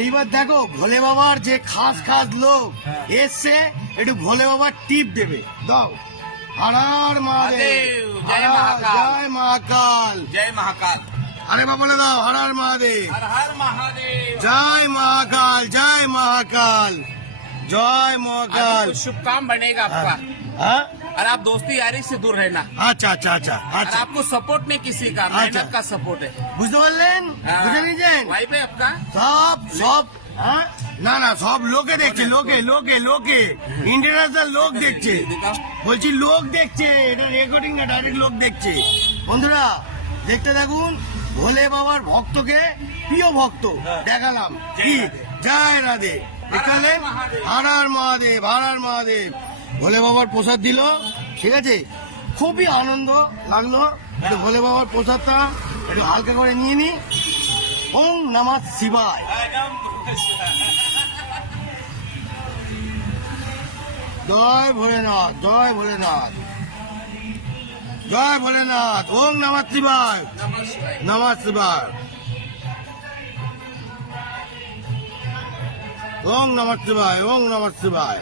এইবার দেখো ভোলে বাবার যে খাস খাস লোক এসছে, একটু ভোলে বাবার টিপ দেবে। দাও। হর হর মহাদেব, জয় মহাকাল, জয় মহাকাল, जय महाकाल। আরে বাবা বলে দাও হর হর মহাদেব, हर हर महादेव। জয় মহাকাল, জয় মহাকাল, জয় মহাকাল। कुछ शुभ काम बनेगा आपका। হ্যাঁ और आप दोस्ती यारी से दूर रहना। আচ্ছা আচ্ছা আচ্ছা और আচ্ছা, आपको सपोर्ट नहीं किसी का, मेहनत का सपोर्ट है। বুঝতে পারলেন? বুঝে নিয়েছেন? वाइफ है आपका। সব সব হ্যাঁ না না সব লোকে দেখছে, লোকে লোকে লোকে ইন্টারন্যাশনাল লোক দেখছে, বলছি লোক দেখছে, এটা রেকর্ডিং না ডাইরেক্ট লোক দেখছে। বন্ধুরা দেখতে থাকুন, ভোলে বাবার ভক্তকে প্রিয় ভক্ত দেখালাম কি জয় রাধে দেখালেন। হর হর মহাদেব, হর হর মহাদেব। ভোলে বাবার প্রসাদ দিল, ঠিক আছে, খুবই আনন্দ লাগলো। একটু ভোলে বাবার প্রসাদটা একটু হালকা করে নিয়ে নি। ওম নমঃ শিবায়। জয় ভোলেনাথ, জয় ভোলেনাথ, জয় ভোলেনাথ। ওম নমঃ শিবায়, নমঃ শিবায়। ওম নমঃ শিবায়, ওম নমঃ শিবায়।